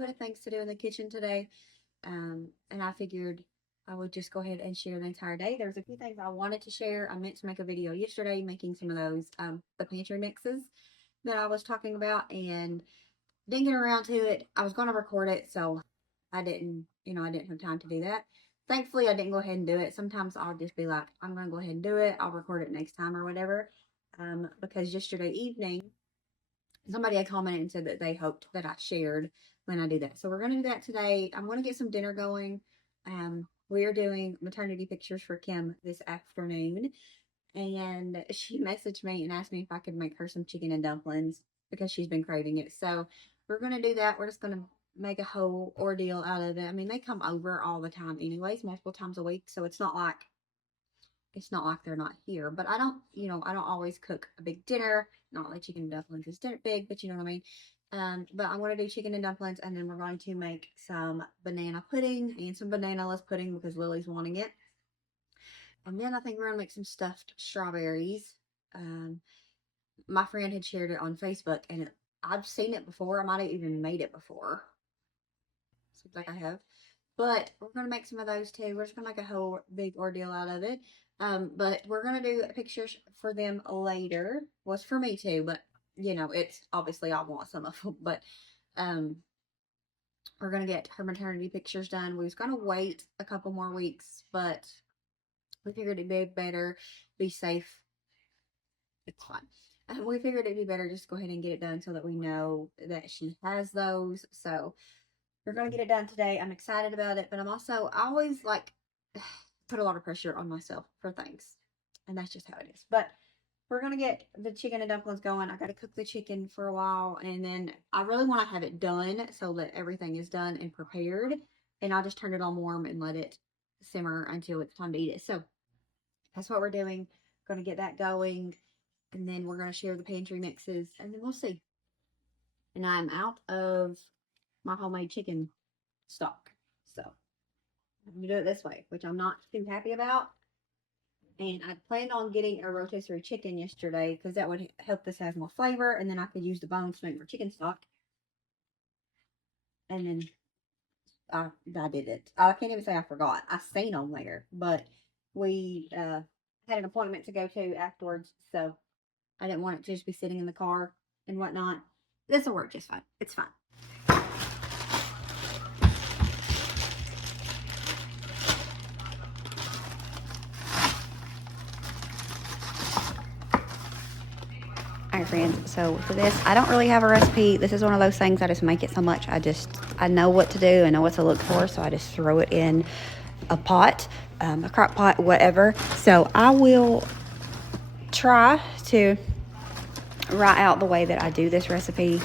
bit of things to do in the kitchen today, and I figured I would just go ahead and share the entire day. There's a few things I wanted to share. I meant to make a video yesterday making some of those the pantry mixes that I was talking about, and didn't get around to it. I was going to record it, so I didn't have time to do that. Thankfully, I didn't go ahead and do it. Sometimes I'll just be like, I'm going to go ahead and do it. I'll record it next time or whatever. Because yesterday evening, somebody had commented and said that they hoped that I shared when I do that. So we're going to do that today. I'm going to get some dinner going. We are doing maternity pictures for Kim this afternoon. And she messaged me and asked me if I could make her some chicken and dumplings because she's been craving it. So we're going to do that. We're just going to make a whole ordeal out of it. I mean, they come over all the time anyways, multiple times a week. So it's not like they're not here. But I don't always cook a big dinner. Not like chicken and dumplings is big, but you know what I mean. But I'm going to do chicken and dumplings, and then we're going to make some banana pudding and some banana-less pudding because Lily's wanting it. And then I think we're going to make some stuffed strawberries. My friend had shared it on Facebook, and I've seen it before. I might have even made it before. Seems like I have. But we're going to make some of those too. We're just going to make a whole big ordeal out of it. But we're going to do pictures for them later. Well, it's for me too, but, it's obviously I want some of them. But we're going to get her maternity pictures done. We was going to wait a couple more weeks, but we figured it'd be better, be safe. It's fine. We figured it'd be better just go ahead and get it done so that we know that she has those. So we're going to get it done today. I'm excited about it, but I always put a lot of pressure on myself for things. And that's just how it is. But we're going to get the chicken and dumplings going. I got to cook the chicken for a while. And then I really want to have it done so that everything is done and prepared. And I'll just turn it on warm and let it simmer until it's time to eat it. So that's what we're doing. Going to get that going. And then we're going to share the pantry mixes. And then we'll see. And I'm out of my homemade chicken stock. So I'm going to do it this way, which I'm not too happy about. And I planned on getting a rotisserie chicken yesterday because that would help this have more flavor. And then I could use the bones to make more chicken stock. And then I did it. I can't even say I forgot. I seen on there. But we had an appointment to go to afterwards. So I didn't want it to just be sitting in the car and whatnot. This will work just fine. It's fine. Alright friends, so for this, I don't really have a recipe. This is one of those things, I just make it so much. I know what to do, I know what to look for, so I just throw it in a pot, a crock pot, whatever. So I will try to write out the way that I do this recipe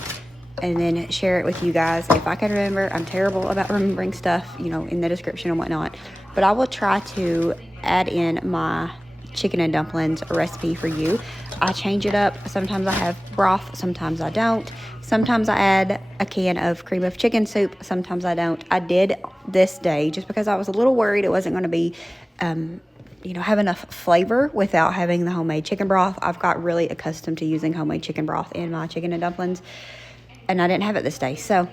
and then share it with you guys. If I can remember, I'm terrible about remembering stuff, in the description and whatnot. But I will try to add in my chicken and dumplings recipe for you. I change it up. Sometimes I have broth, sometimes I don't. Sometimes I add a can of cream of chicken soup, sometimes I don't. I did this day just because I was a little worried it wasn't going to be have enough flavor without having the homemade chicken broth. I've got really accustomed to using homemade chicken broth in my chicken and dumplings, and I didn't have it this day. So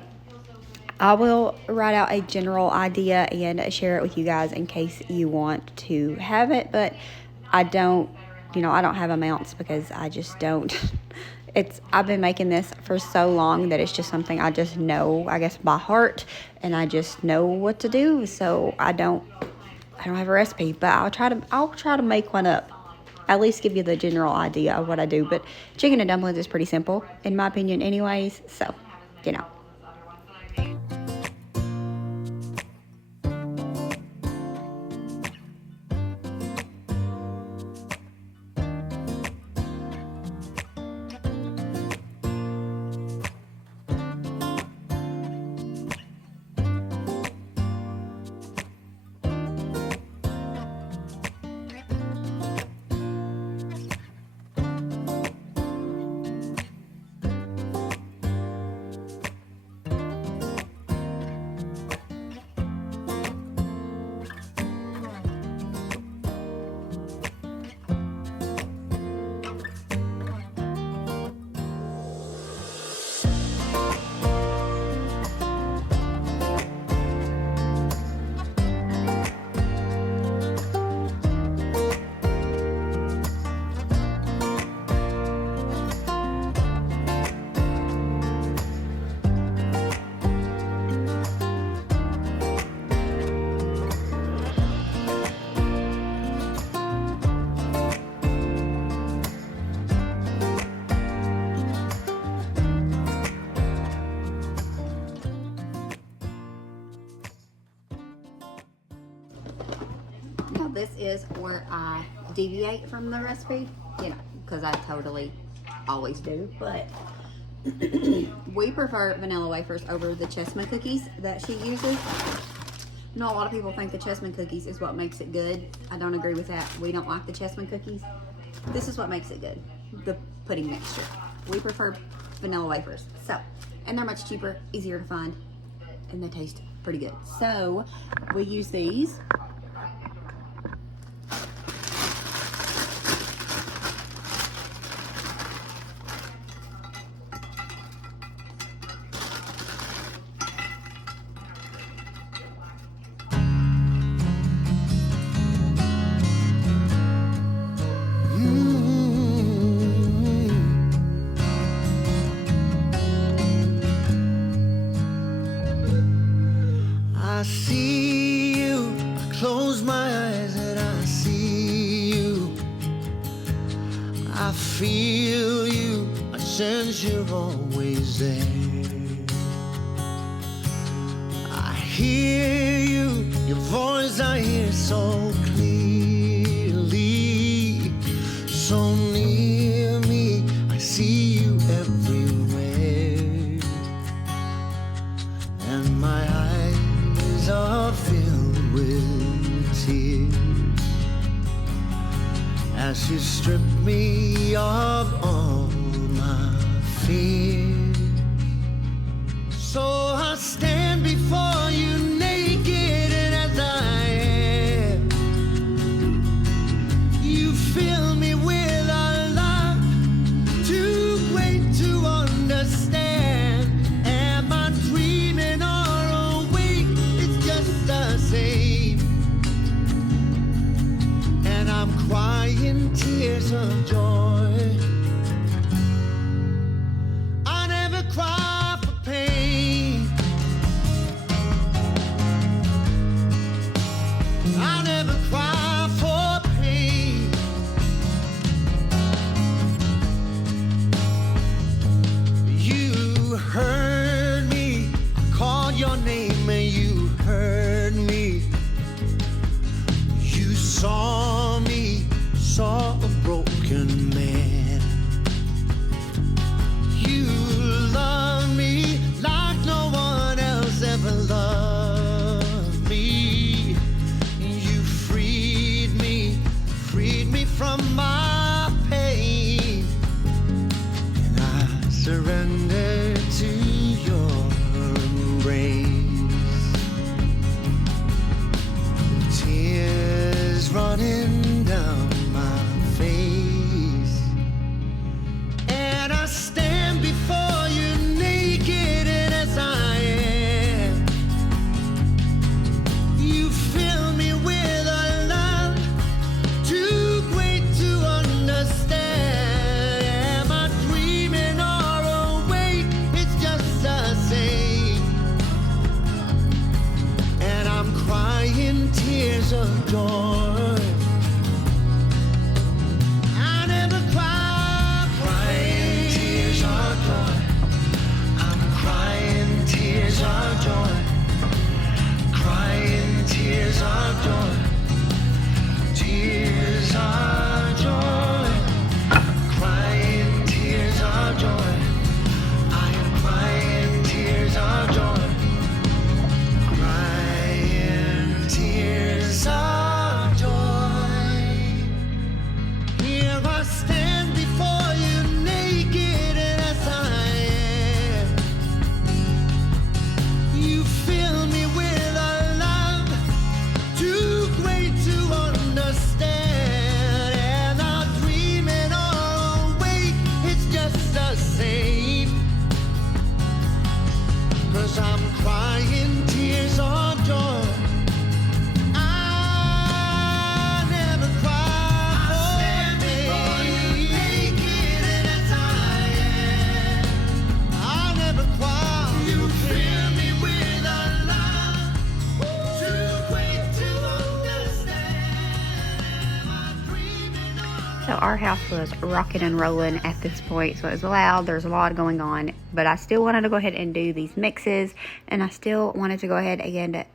I will write out a general idea and share it with you guys in case you want to have it, but I don't have amounts because I just don't. I've been making this for so long that it's just something I just know, I guess, by heart, and I just know what to do. So I don't have a recipe, but I'll try to make one up. At least give you the general idea of what I do. But chicken and dumplings is pretty simple, in my opinion, anyways. So, Now this is where I deviate from the recipe, you know, because I totally always do, but we prefer vanilla wafers over the chessman cookies that she uses. You know, a lot of people think the chessman cookies is what makes it good. I don't agree with that. We don't like the chessman cookies. This is what makes it good, the pudding mixture. We prefer vanilla wafers. So, and they're much cheaper, easier to find, and they taste pretty good. So, we use these. I see you, I close my eyes and I see you. I feel you, I sense you're always there. I hear you, your voice I hear so clearly. So near me, I see you everywhere. And my eyes are filled with tears as you strip me of all my fears. So I stand before you naked and as I am, you fill me with a love too great to understand. Am I dreaming or awake? It's just the same. And I'm crying tears of joy. I never cry for pain. I never cry for pain. You heard me, I called your name and you heard me. You saw me, saw a broken man. You love me like no one else ever loved me. You freed me from my pain. And I surrender to your embrace. Tears running down my face. And I stand before you naked and as I am, you fill me with a love too great to understand. Am I dreaming or awake? It's just the same. And I'm crying tears of joy. I never cry, crying tears of joy. I'm crying tears of joy. Crying tears of joy. Tears of joy. Crying tears of joy. I am crying tears of joy. Crying tears of joy. Here I stand before you naked and as I am, you fill me with a love too great to understand. And I'm dreaming or awake, it's just the same. 'Cause I'm crying tears of joy. I never cry for me. Naked and as I am, I never cry. You fill me with a love too great to understand. Am I dreaming or So our house was rocking and rolling at this point, so it was loud. There's a lot going on, but I still wanted to go ahead and do these mixes, and I still wanted to go ahead and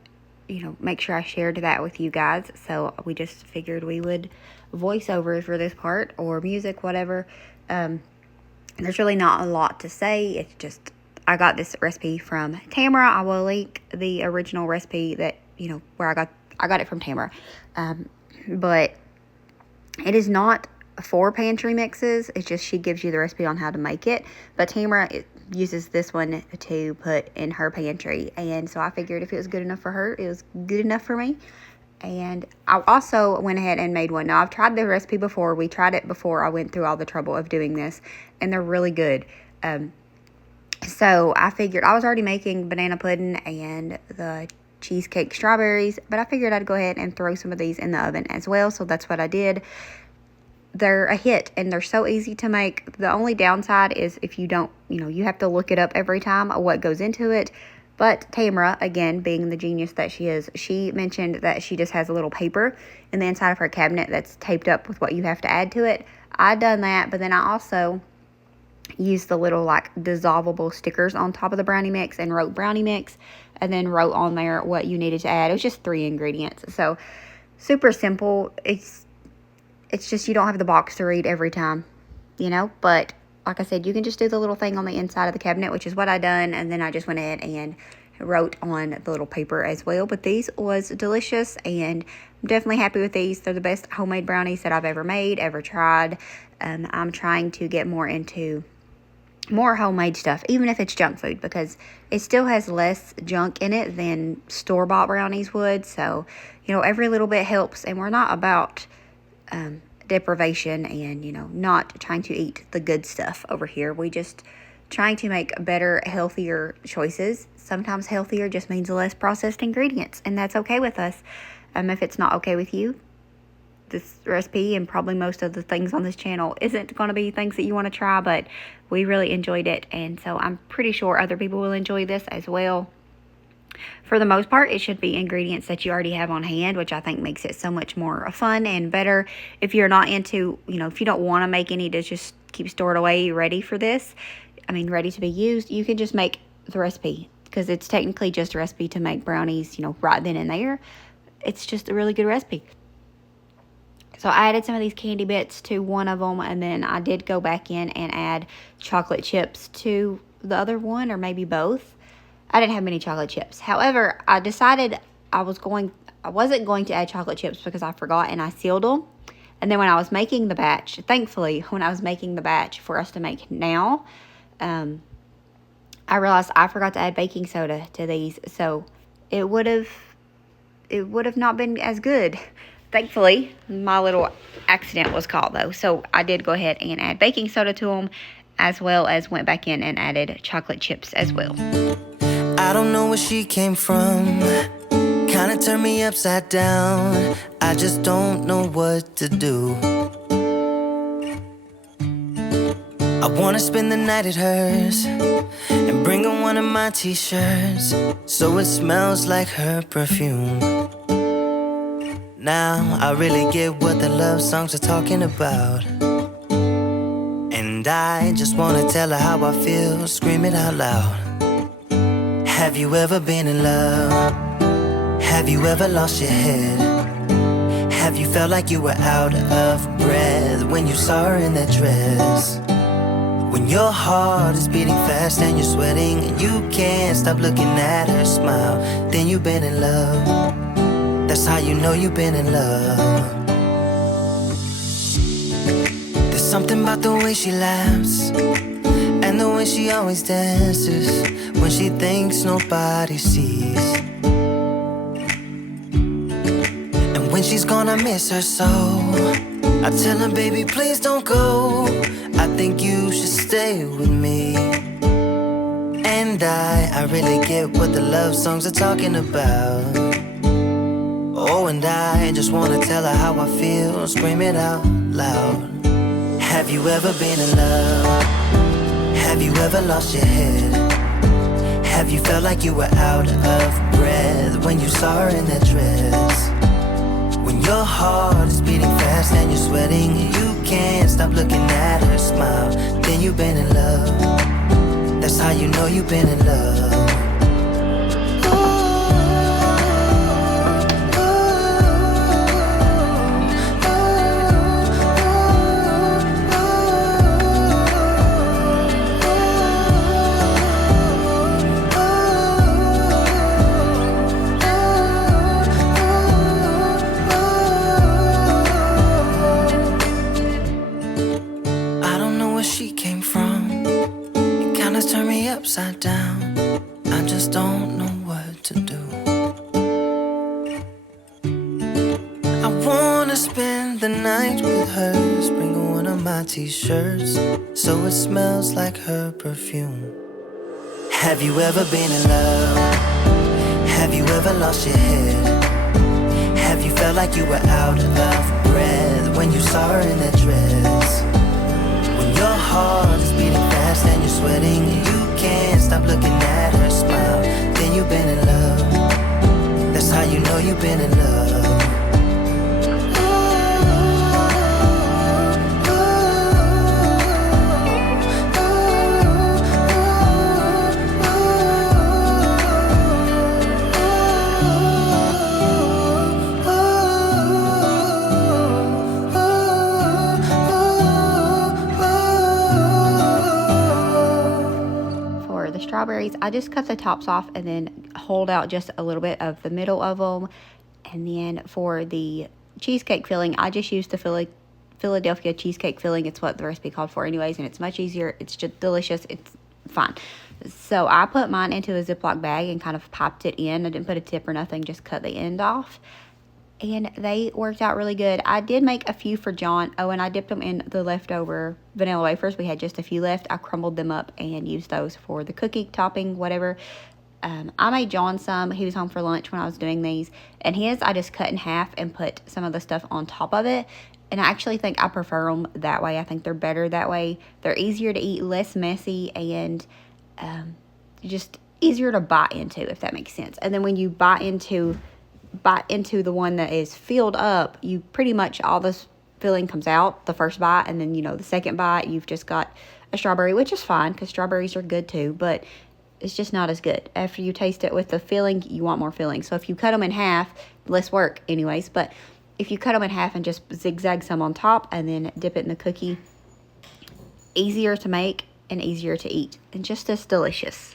make sure I shared that with you guys. So we just figured we would voice over for this part, or music, whatever. There's really not a lot to say. It's just, I got this recipe from Tamara. I will link the original recipe that, where I got it from Tamara. But it is not for pantry mixes. It's just she gives you the recipe on how to make it. But Tamara uses this one to put in her pantry. And so I figured if it was good enough for her, it was good enough for me. And I also went ahead and made one. Now, I've tried the recipe before. We tried it before I went through all the trouble of doing this. And they're really good. So I figured I was already making banana pudding and the cheesecake strawberries. But I figured I'd go ahead and throw some of these in the oven as well. So that's what I did. They're a hit and they're so easy to make. The only downside is if you don't, you have to look it up every time what goes into it. But Tamara, again, being the genius that she is, she mentioned that she just has a little paper in the inside of her cabinet that's taped up with what you have to add to it. I done that, but then I also used the little like dissolvable stickers on top of the brownie mix and wrote brownie mix and then wrote on there what you needed to add. It was just 3 ingredients. So super simple. It's just you don't have the box to read every time, but like I said, you can just do the little thing on the inside of the cabinet, which is what I done, and then I just went ahead and wrote on the little paper as well. But these was delicious, and I'm definitely happy with these. They're the best homemade brownies that I've ever made, ever tried. I'm trying to get more into more homemade stuff, even if it's junk food, because it still has less junk in it than store-bought brownies would. So, every little bit helps, and we're not about deprivation and not trying to eat the good stuff over here. We just trying to make better, healthier choices. Sometimes healthier just means less processed ingredients, and that's okay with us. If it's not okay with you, this recipe and probably most of the things on this channel isn't going to be things that you want to try, but we really enjoyed it, and so I'm pretty sure other people will enjoy this as well. For the most part, it should be ingredients that you already have on hand, which I think makes it so much more fun and better. If you're not into, if you don't want to make any to just keep stored away ready for this, ready to be used, you can just make the recipe, because it's technically just a recipe to make brownies, right then and there. It's just a really good recipe. So I added some of these candy bits to one of them, and then I did go back in and add chocolate chips to the other one, or maybe both. I didn't have many chocolate chips. However, I decided I wasn't going to add chocolate chips because I forgot and I sealed them. And then when I was making the batch, thankfully, when I was making the batch for us to make now, I realized I forgot to add baking soda to these. So it would have not been as good. Thankfully, my little accident was caught though. So I did go ahead and add baking soda to them, as well as went back in and added chocolate chips as well. I don't know where she came from, kinda turned me upside down. I just don't know what to do. I wanna spend the night at hers and bring her one of my t-shirts, so it smells like her perfume. Now I really get what the love songs are talking about, and I just wanna tell her how I feel, scream it out loud. Have you ever been in love? Have you ever lost your head? Have you felt like you were out of breath when you saw her in that dress? When your heart is beating fast and you're sweating and you can't stop looking at her smile, then you've been in love. That's how you know you've been in love. There's something about the way she laughs and the way she always dances when she thinks nobody sees. And when she's gone, I miss her so. I tell her, baby, please don't go. I think you should stay with me. And I really get what the love songs are talking about. Oh, and I just wanna tell her how I feel, scream it out loud. Have you ever been in love? Have you ever lost your head? Have you felt like you were out of breath when you saw her in that dress? When your heart is beating fast and you're sweating and you can't stop looking at her smile, then you've been in love. That's how you know you've been in love. wanna spend the night with her. Bring her one of my t-shirts so it smells like her perfume. Have you ever been in love? Have you ever lost your head? Have you felt like you were out of breath when you saw her in that dress? When your heart is beating fast and you're sweating and you can't stop looking at her smile, then you've been in love. That's how you know you've been in love. Strawberries, I just cut the tops off and then hold out just a little bit of the middle of them. And then for the cheesecake filling, I just used the Philadelphia cheesecake filling. It's what the recipe called for anyways, and it's much easier. It's just delicious. It's fine. So I put mine into a Ziploc bag and kind of popped it in. I didn't put a tip or nothing, just cut the end off. And they worked out really good. I did make a few for John. Oh, and I dipped them in the leftover vanilla wafers. We had just a few left. I crumbled them up and used those for the cookie topping, whatever. I made John some. He was home for lunch when I was doing these. And his, I just cut in half and put some of the stuff on top of it. And I actually think I prefer them that way. I think they're better that way. They're easier to eat, less messy, and just easier to bite into, if that makes sense. And then when you bite into the one that is filled up, you pretty much, all this filling comes out the first bite, and then, you know, the second bite you've just got a strawberry, which is fine because strawberries are good too, but it's just not as good. After you taste it with the filling, you want more filling. So if you cut them in half, less work anyways, but if you cut them in half and just zigzag some on top and then dip it in the cookie, easier to make and easier to eat and just as delicious.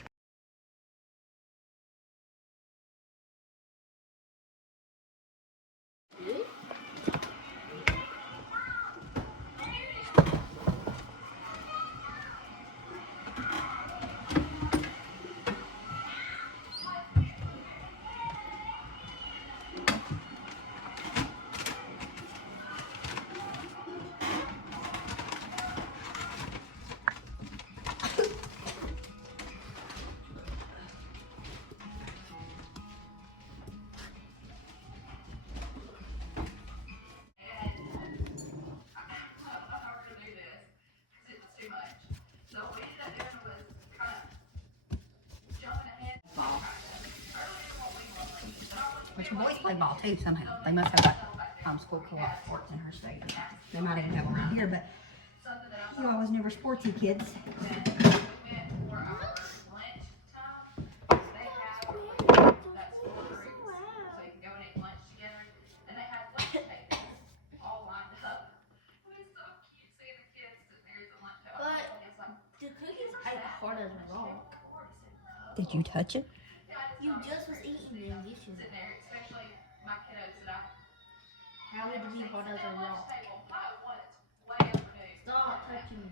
Which boys play ball too somehow. They must have got school co-op sports in her state. They might even have them around here, but you always never sportsy kids. Did you touch it? You just was eating them dishes. How would it be hard as a rock? Stop touching me.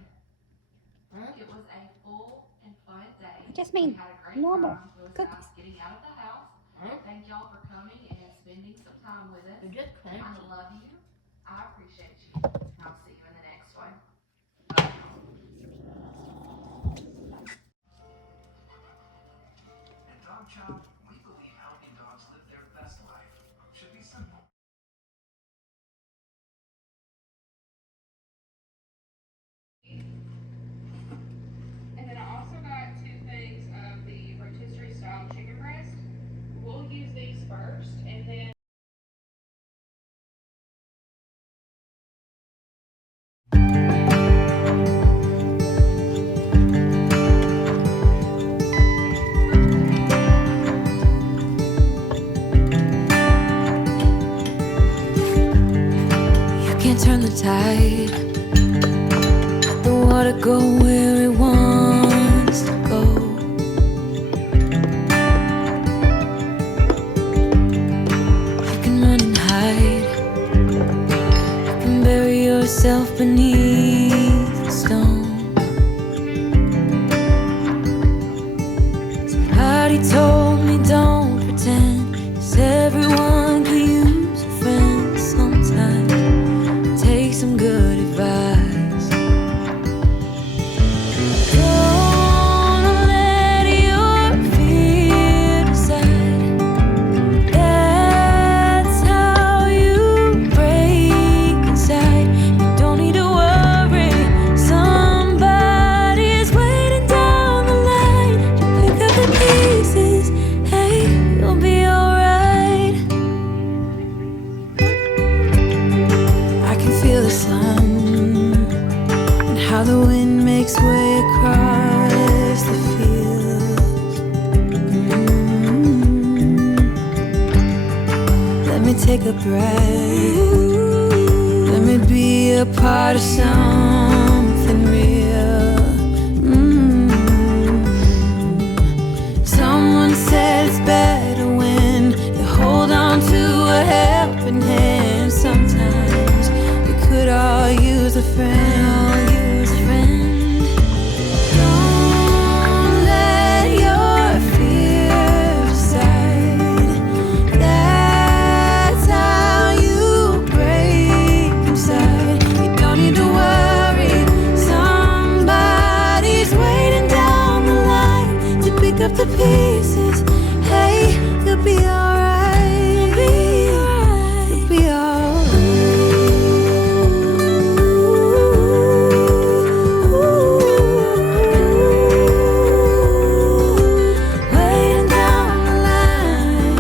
Huh? It was a full and fun day. I just mean normal cookies. Getting out of the house. Huh? Thank y'all for coming and spending some time with us. You're just I crazy. love you. I appreciate you. I'll see you in the next one. At Dog Chow, we believe helping dogs live their best life should be simple. And then I also got 2 things of the rotisserie style chicken breast. We'll use these first, and then You can't turn the tide, let the water go where it wants to go. You can run and hide, you can bury yourself beneath the stone. Somebody told me don't pretend, 'cause everyone can use a friend sometimes. How the wind makes way across the fields. Let me take a breath. Let me be a part of something real. Someone said it's better when you hold on to a helping hand. Sometimes we could all use a friend. Don't let your fear decide. That's how you break inside. You don't need to worry. Somebody's waiting down the line to pick up the pieces. Hey, you'll be alright. You'll be alright. Waiting down the line.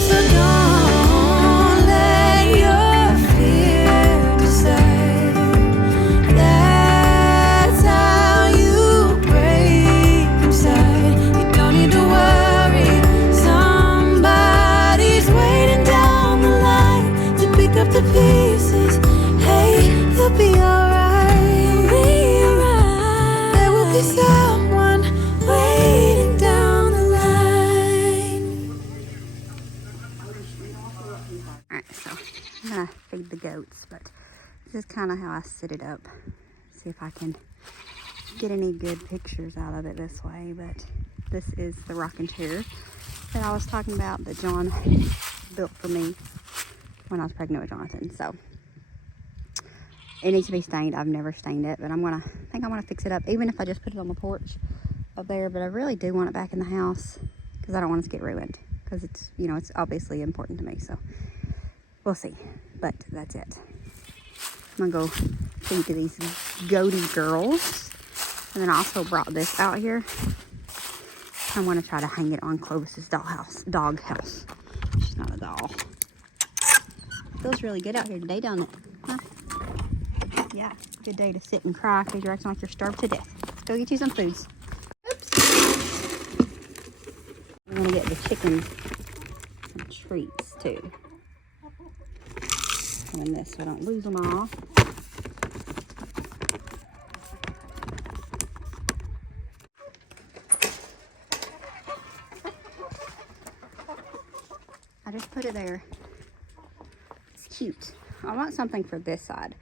So don't let your fear decide. That's how you break inside. You don't need to worry. Somebody's waiting down the line to pick up the pieces. Hey, you'll be alright. There will be someone waiting down the line. Alright, so I'm gonna feed the goats, but this is kind of how I set it up. See if I can get any good pictures out of it this way. But this is the rocking chair that I was talking about that John built for me when I was pregnant with Jonathan. So it needs to be stained. I've never stained it, but I think I'm gonna fix it up, even if I just put it on the porch up there. But I really do want it back in the house because I don't want it to get ruined, because it's, you know, it's obviously important to me. So we'll see, but that's it. I'm gonna go feed to these goaty girls. And then I also brought this out here. I want to try to hang it on Clovis's dog house. She's not a doll. Feels really good out here today, don't it? Huh? Yeah, good day to sit and cry because you're acting like you're starved to death. Let's go get you some foods. Oops. I'm gonna get the chickens some treats too. Doing this so I don't lose them all. I just put it there. It's cute. I want something for this side.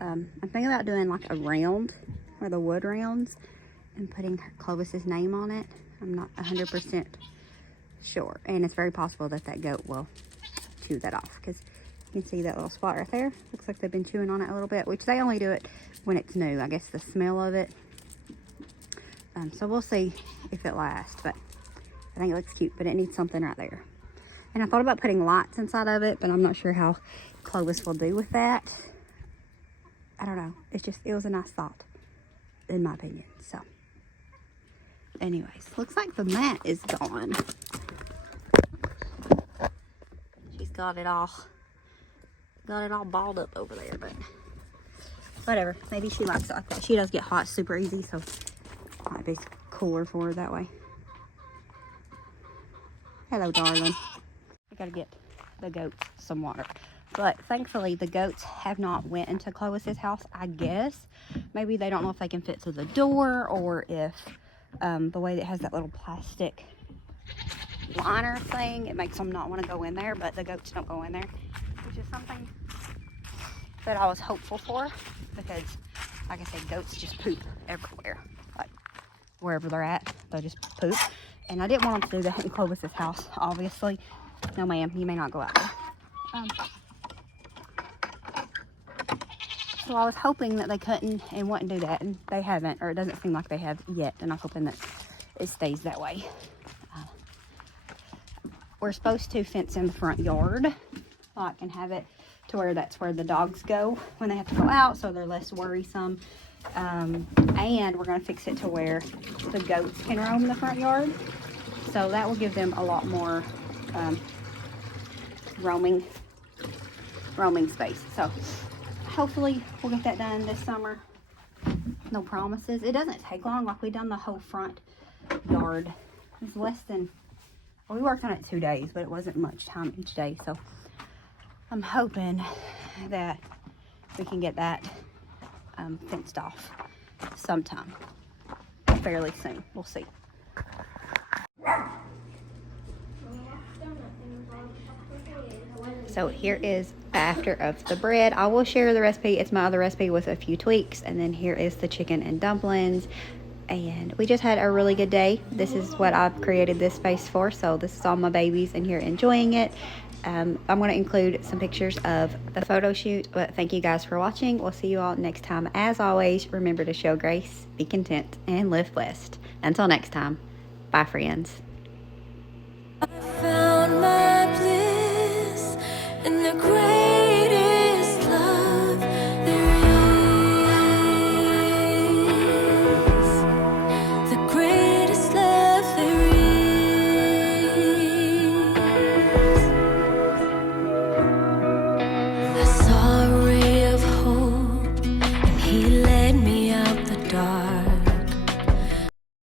I'm thinking about doing like a round, or the wood rounds, and putting Clovis's name on it. I'm not 100% sure, and it's very possible that that goat will chew that off, because you can see that little spot right there. Looks like they've been chewing on it a little bit, which they only do it when it's new. I guess the smell of it. So we'll see if it lasts, but I think it looks cute, but it needs something right there. And I thought about putting lights inside of it, but I'm not sure how Clovis will do with that. I don't know. It was a nice thought, in my opinion. So, anyways, looks like the mat is gone. She's got it all balled up over there, but whatever. Maybe she likes it like that. She does get hot super easy, so it might be cooler for her that way. Hello, darling. I gotta get the goats some water. But thankfully, the goats have not went into Clovis's house, I guess. Maybe they don't know if they can fit through the door, or if the way that it has that little plastic liner thing, it makes them not want to go in there. But the goats don't go in there, which is something that I was hopeful for, because, like I said, goats just poop everywhere. Like, wherever they're at, they just poop. And I didn't want them to do that in Clovis's house, obviously. No, ma'am, you may not go out there. So I was hoping that they couldn't and wouldn't do that, and they haven't, or it doesn't seem like they have yet, and I'm hoping that it stays that way. We're supposed to fence in the front yard, like, and have it to to where that's where the dogs go when they have to go out, so they're less worrisome. And we're going to fix it to where the goats can roam in the front yard, so that will give them a lot more roaming space. So hopefully we'll get that done this summer. No promises. It doesn't take long. Like, we done the whole front yard. It's less than, well, we worked on it 2 days, but it wasn't much time each day. So I'm hoping that we can get that fenced off sometime fairly soon. We'll see. So here is after of the bread. I will share the recipe. It's my other recipe with a few tweaks. And then here is the chicken and dumplings. And we just had a really good day. This is what I've created this space for. So this is all my babies in here enjoying it. I'm going to include some pictures of the photo shoot. But thank you guys for watching. We'll see you all next time. As always, remember to show grace, be content, and live blessed. Until next time, bye friends.